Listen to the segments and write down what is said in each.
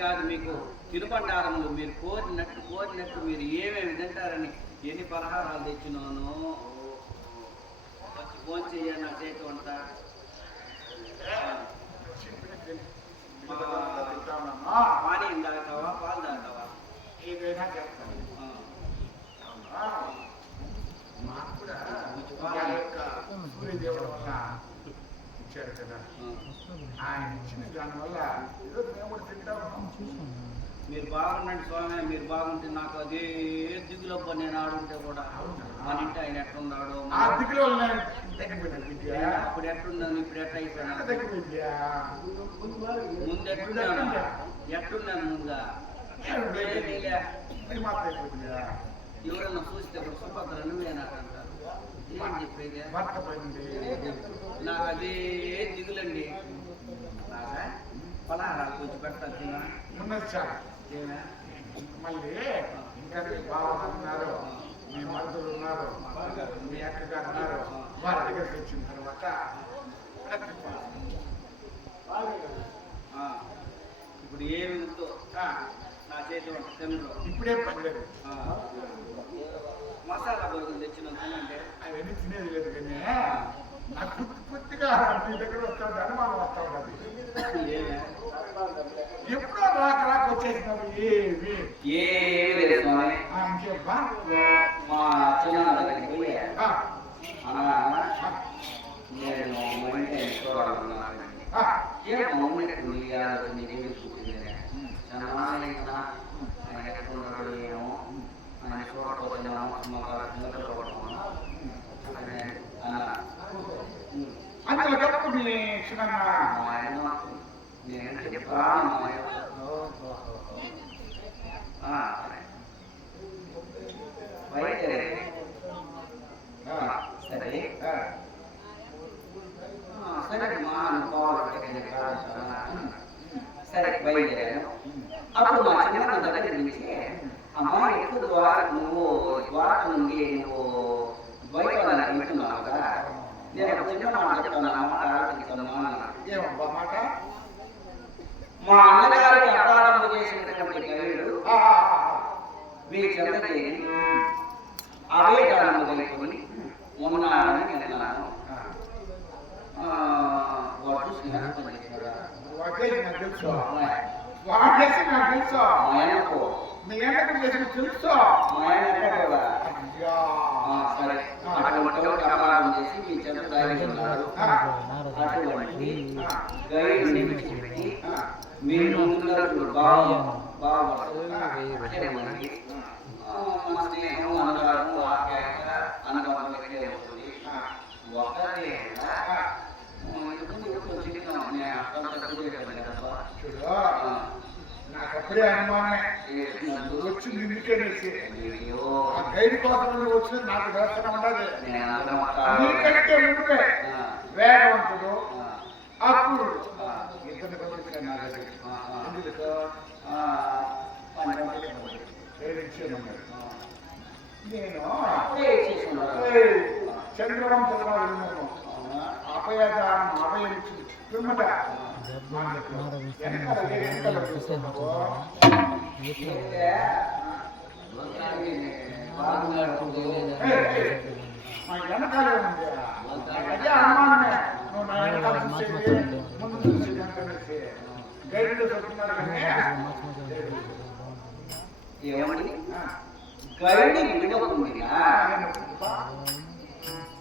కాదు మీకు తినుబండారములు మీరు కోరినట్టు మీరు ఏమేమి తింటారని ఎన్ని పలహారాలు తెచ్చినాను. వచ్చి ఫోన్ చెయ్య నా చేతి వంట. పానీయం తాగుతావా, పాలు తాగుతావా? ఏదైనా చేస్తాను. మాకు కూడా సూర్యదేవుడు వల్ల ఇచ్చారు కదా, ఆయన ఇచ్చిన దానివల్ల ఏదో మేము కూడా తింటా ఉన్నాం. మీరు బాగుండండి స్వామి, మీరు బాగుంటే నాకు అదే దిగులో నేను ఆడుంటే కూడా మన ఇంటి ఆయన ఎట్లున్నాడు, అప్పుడు ఎట్లున్నాను, ఇప్పుడు ఎట్లా అయిపోయినా, ముందు ఎట్లున్నాను ముందా ఎవరన్నా చూస్తే ఇప్పుడు సుభద్ర నువ్వే నాకు అంటారు. ఏం చెప్పేది? నాకు అదే దిగులండి. నాగా పలహారాలు కొంచెం పెడతా తిన్నా. మళ్ళీ ఇంకా బాగున్నారు, మీ మరుదులు ఉన్నారు, మీ అక్కగారు ఉన్నారు, వారి దగ్గరికి వచ్చిన తర్వాత ఇప్పుడు ఏమి ఉందో నా చేతి తినరు. ఇప్పుడే పడలేదు. మసాలా బరుగులు తెచ్చిన తినంటే అవన్నీ తినేది లేదు, కానీ నాకు పూర్తిగా మీ దగ్గర వస్తాడు అనుమానం వస్తా ఉన్నది. ఎప్పుడో రాక వచ్చేసినావు. ఏమి లేదు స్వామి. ఇంకేమ్మా మా చిన్న దగ్గరికి పోయి నేను మమ్మల్ని చూడాలన్నాను. ఏం మమ్మల్ని ఆయన ఎట్టున్నాడు ఏమో, ఆయన చూడకపోతున్నాము అంతలో మీ చిన్న నేనంటే ప్రాణం బయలుదేరే. సరే సరే మా అనుకోవాలి. సరే బయలుదేరాను. అప్పుడు మా చిన్న దగ్గర నుంచి అమ్మ ఎక్కువ నువ్వు ద్వారం నుండి నువ్వు బయట వింటున్నావు కదా, నేను ఒక చిన్న మాట చెప్తాను. మాట మా అన్నగారికి అపరాధం చేసినటువంటి గైడు మీ చెందకి అవేటాలను కలిగి ఉన్నాడని విన్నాను. వాడు స్నేహం చేశారా? తెలుసు, వాడేసి నాకు తెలుసు. మా ఆయనకు మీ అన్నకు చేసిన తెలుసు. మా ఆయన కూడా సరే అటువంటి అపరాధం చేసి మీ చెంత దాగిస్తున్నాడు. అటువంటి గైడు పెట్టి మీరు ముందుగా బాగుపడదు. మన స్నేహం అనగాను అనగా ఉంటుంది. ఒకవేళ నాకు అప్పుడే అనుమానమే వచ్చింది. ఇందుకేనేసి ఆ గైడ్ కోసం వచ్చింది నాకు దర్శనం ఉండదు. నీకంటే ముందే వేగవంతుడు అప్పుడు ఇద్దరిని పంపించాను నా దగ్గర. నేను చంద్రబాబు చంద్రబాబు అభయదానం అభయించి పిమ్మట వెనకాలే ఉంది. అదే అనుమానమే. నువ్వు నా వెనకాల చూసేది ముందు చూసేది అంటే గైడ్లో చెప్తున్నారు. ఏమని గైడ్ విడవకుండా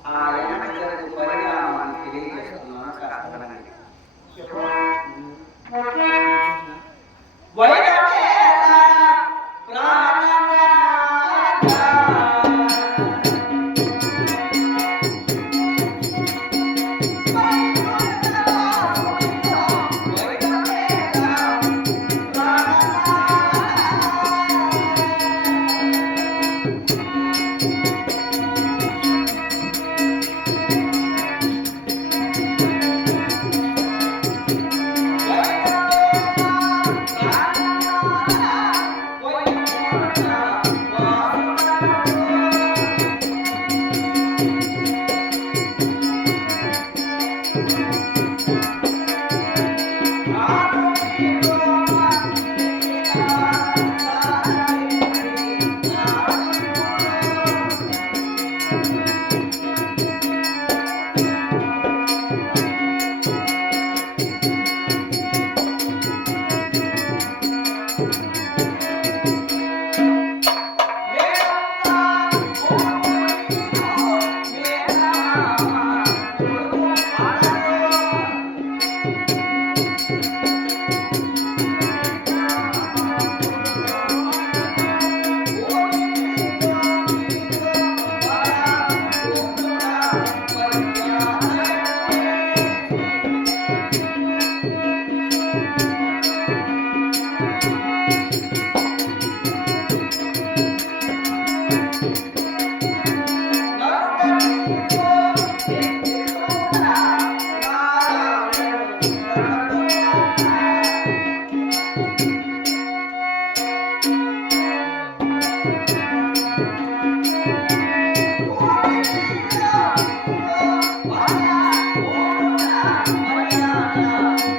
ఆ వెనక పరిణామాన్ని తెలియజేస్తున్నాను. కష్టపడండి.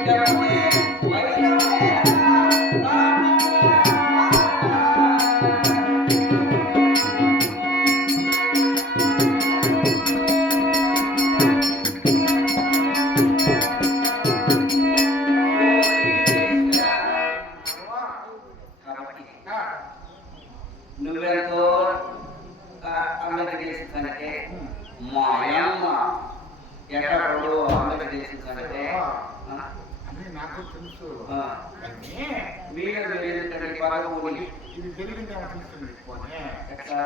యమునే వైష్ణవే నువ్వెంతో ఆంధ్రప్రదేశ్ కంటే మా అమ్మ ఎక్కడో ఆంధ్రప్రదేశ్ కంటే అని నాకు తెలుసు. కానీ వీళ్ళు వెళ్ళేటటువంటి పదవులు ఇది తెలియదు తెలుస్తుంది పోనీ. ఎట్లా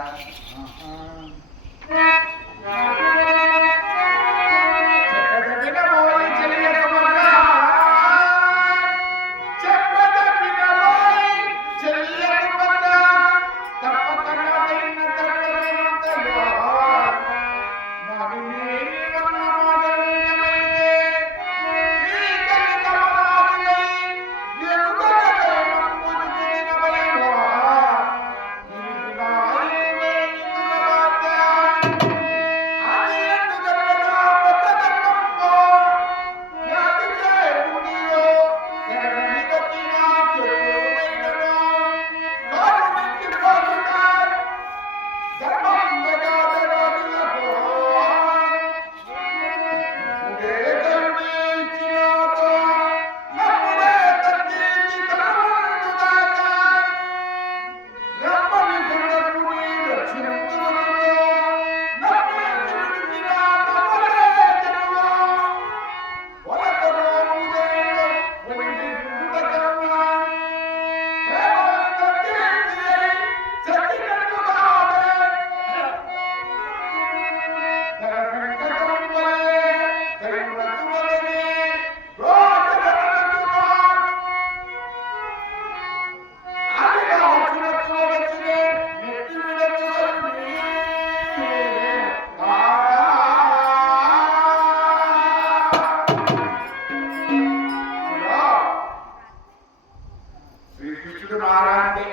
శ్రీకృష్ణుడు మారాలంటే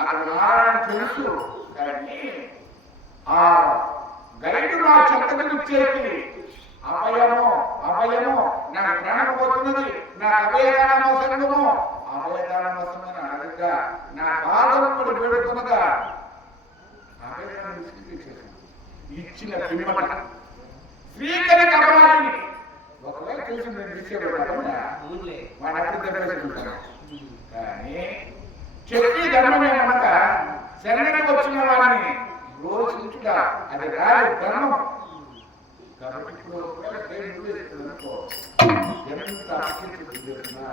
అక్కడ మారాలని తెలుసు. కానీ ఆ గైడు నా చెత్తకు చేతి అభయము అభయము నాకు ప్రాణం పోతున్నది, నాకు అభయదానం అవసరము, అభయదానం అవసరమని అడగగా నా బాధను కూడా వేడుతున్నదా అభయదానం ఇచ్చిన పిమ్మట శ్రీకరికి అపరాధిని ఒకవేళ తెలిసి నేను తీసేవాడు వాడు అప్పుడు దెబ్బేసుకుంటాను. కానీ చెప్పి ధర్మమేమనగా శరణకి వచ్చిన వాడిని రోజుచుట అది రాదు ధర్మం. కాబట్టి ఇప్పుడు ఒకవేళ దేవుడు అనుకో ఎంత అక్షించుకుంటున్నా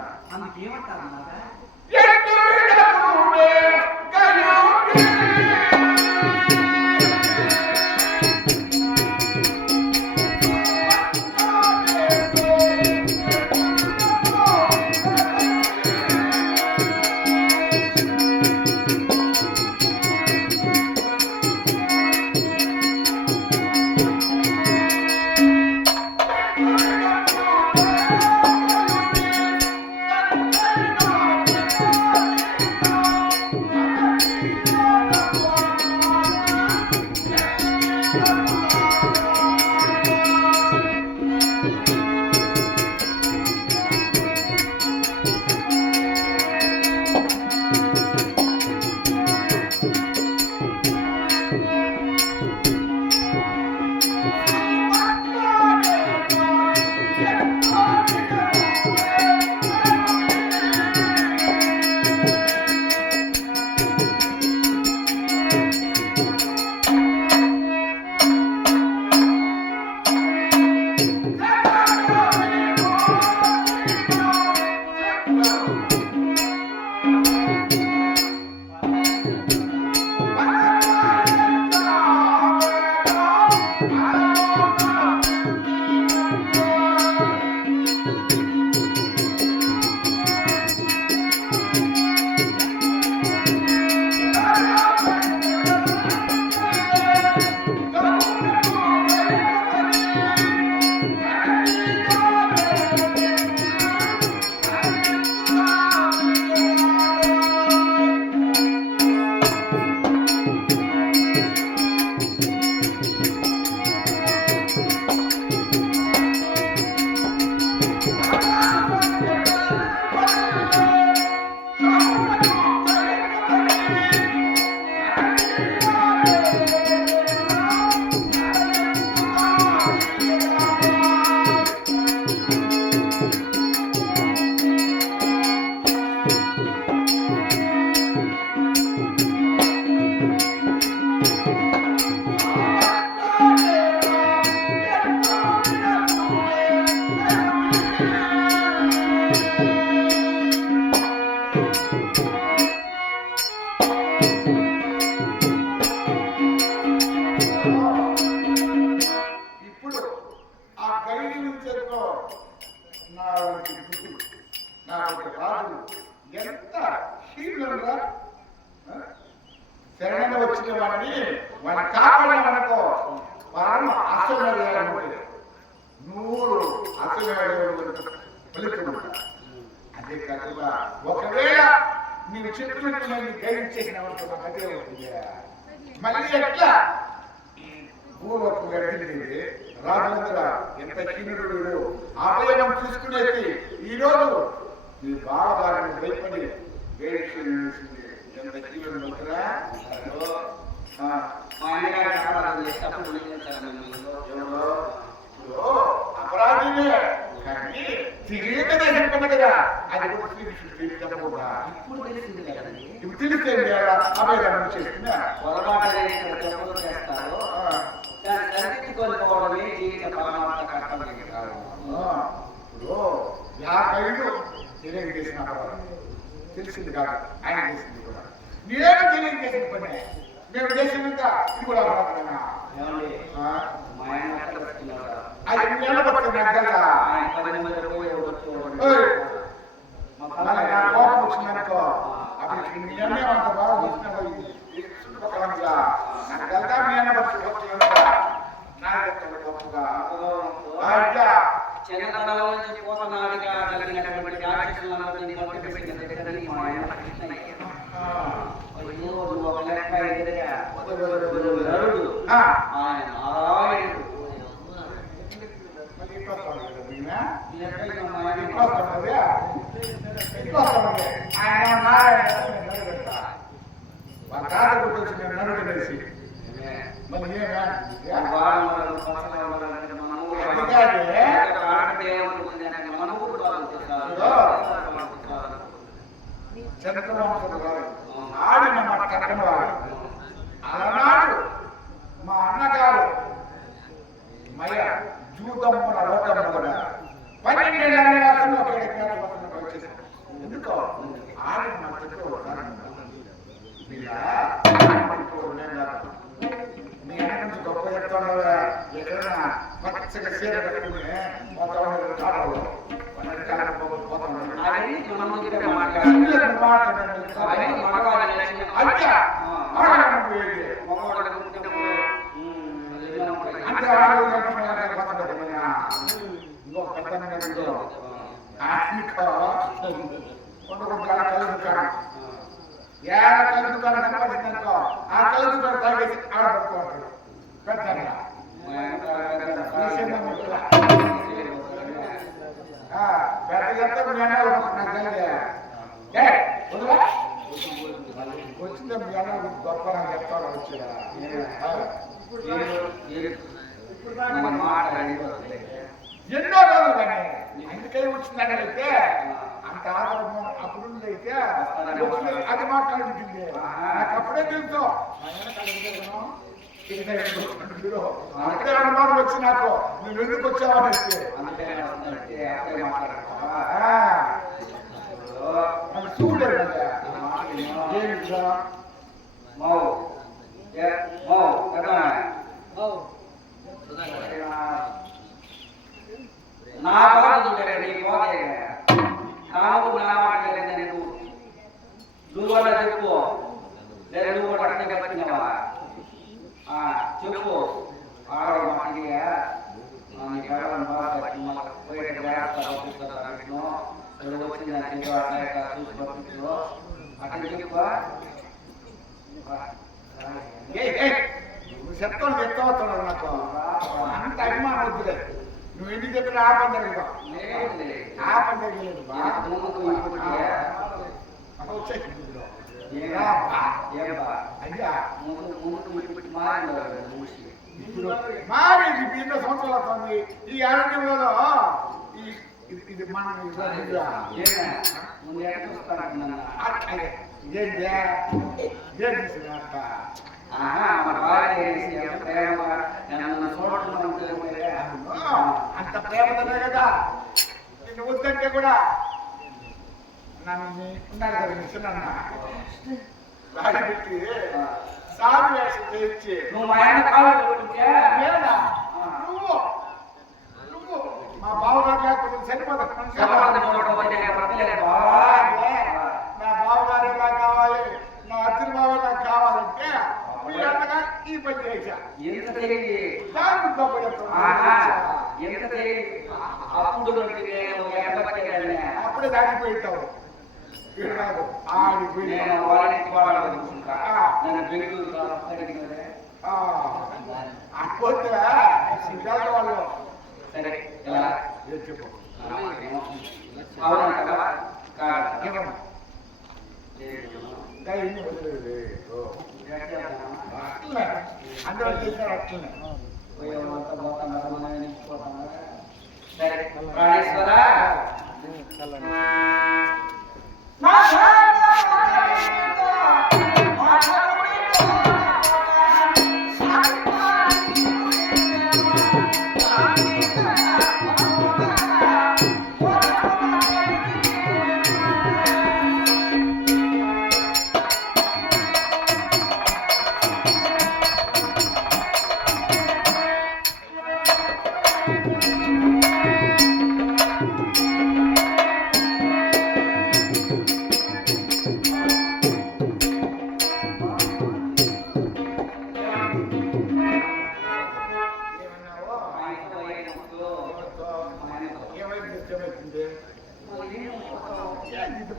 నాకు రాజు ఎంత శీలంగా శరణన వచ్చిన వాడిని కాపాడమనుకో పరమ అసలు నూరు అసలు ఫలితం. అదే కాకుండా ఒకవేళ నీవు చెప్పినట్టు నన్ను గ్రహించేసిన అదే అవుతుంది. మళ్ళీ ఎట్లా భూలోకం గడిచింది రాజులందరూ ఎంత కీనుడు అభయం తీసుకునేది ఈరోజు నీ బావగారిని భయపడి వేసింది ఎంత కీనుడు అవుతారా. అపరాధినే కానీ తెలియకనే చెప్పండి కదా. అది కూడా చెప్పకుండా ఇప్పుడు తెలిస్తే అభయదానం చేస్తున్నా తెలియజేసిన తెలిసింది కాదు, ఆయన చేసింది కూడా. నేను తెలియజేసిన పని మేము చేసినంత ఇది కూడా కోపం వచ్చిందనుకో అప్పుడు మీ అన్న అంత బాగా చుట్టుపక్కల నాకు వెళ్తా మీ అన్న వచ్చి గొప్పగా చంద్రవంశుడు గారు ఆడిన మాట కట్టని వాడు. అలనాడు మా అన్నగారు మయ జూదమ్మున లోకం కూడా 12 ఏళ్ళ ఎందుకో ఆడిన మాటతో మీ అన్న నుంచి గొప్ప చెప్తాను. ఎక్కడైనా పచ్చగా చీర కట్టుకుని కలుగుతాడు ఆ కలుగుతాడు తాగేసి ఆడపడుకోవాలి పెద్ద వచ్చిందా మీ అన్న గొప్ప చెప్తాను వచ్చిందా ఎన్నో రోజులు కానీ అందుకే వచ్చిందనైతే అంత ఆదరణ అప్పుడు అయితే అది మాట్లాడుతుంది. నాకు అప్పుడే తెలుసు అక్కడే అనుమానం వచ్చి నాకు నువ్వు ఎందుకు వచ్చావని చూడలేదు. నా బాధ నీ పోతే కావు నా మాట నేను నువ్వు అలా చెప్పు లేదా నువ్వు పట్టణ వచ్చినవా చెప్పు ఆడవ మాటగా నీ కేవలం బాగా పోయేట వచ్చింది అట్లా చూసి పంపించు అట్లా చెప్పు చెప్తాను చెప్తావు నాకు అంత అభిమానం వద్దులే. నువ్వు ఎందుకు చెప్పిన ఆ పని జరగదు ఆ పని జరగలేదు అయ్యా మారి 2 సంవత్సరాలు అవుతుంది. ఈ అరణ్యంలో ఇది మనం అంత ప్రేమతోనే కదా నిన్ను వద్దంటే కూడా నన్ను ఉన్నారు కదా మిషన్ రాడి పెట్టి సాగు వేషం చేయించి నువ్వు మా బావగారు లేకపోతే సరిపోదు. సంబంధం చూడకపోతే నేను బ్రతకలేను బావ. నా బావగారు ఎలా కావాలి, నా అర్జున్ బావ నాకు కావాలంటే వీళ్ళంతగా ఈ పని చేశా. ఎంత తెలివి, దానికి గొప్ప చెప్తున్నా. ఎంత తెలివి. అప్పుడు నుండి నేను ఎక్కడికి అప్పుడే దాటిపోయిస్తావు. వీడు కాదు ఆడిపోయి నేను వాళ్ళకి వాడాలనుకుంటా. నన్ను బెంగళూరు అట్పోతే సిద్ధార్థ వాళ్ళు సరే ఎలా చెప్పు. అవునంటావా అందరూ చేశారు అట్లనే. సరే ప్రాణేశ్వర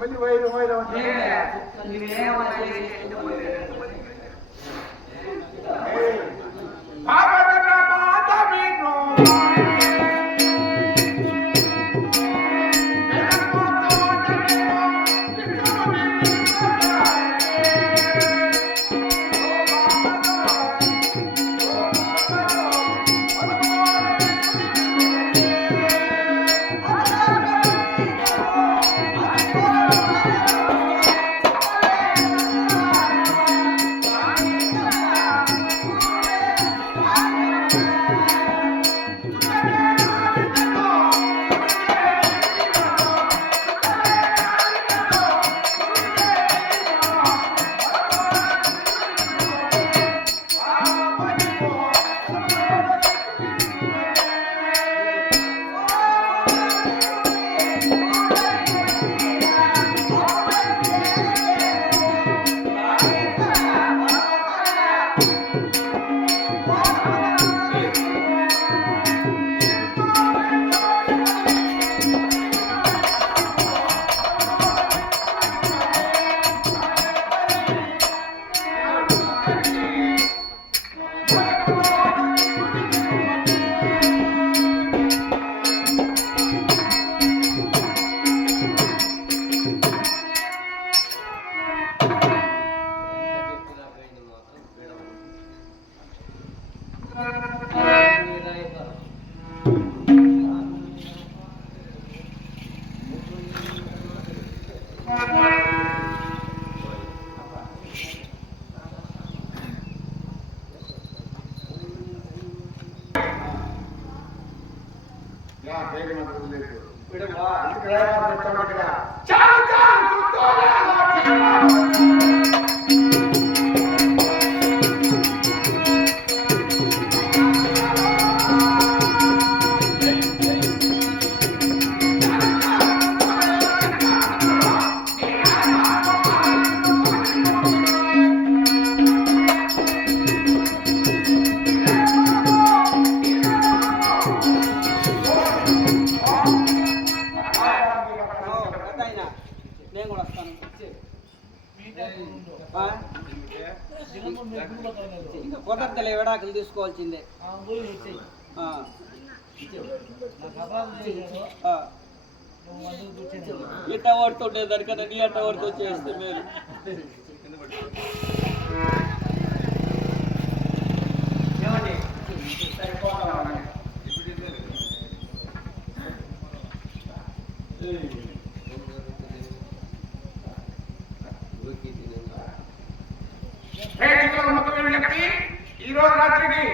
మళ్ళీ వైరం వైరం నేను కూడా వస్తాను. ఇంకా కుదరతలే విడాకులు తీసుకోవాల్సిందే. ఇట్ట పడుతుంటే దానికన్నా నీ అట్ట పడుతూ చేస్తే మీరు ఈ రోజు రాత్రికి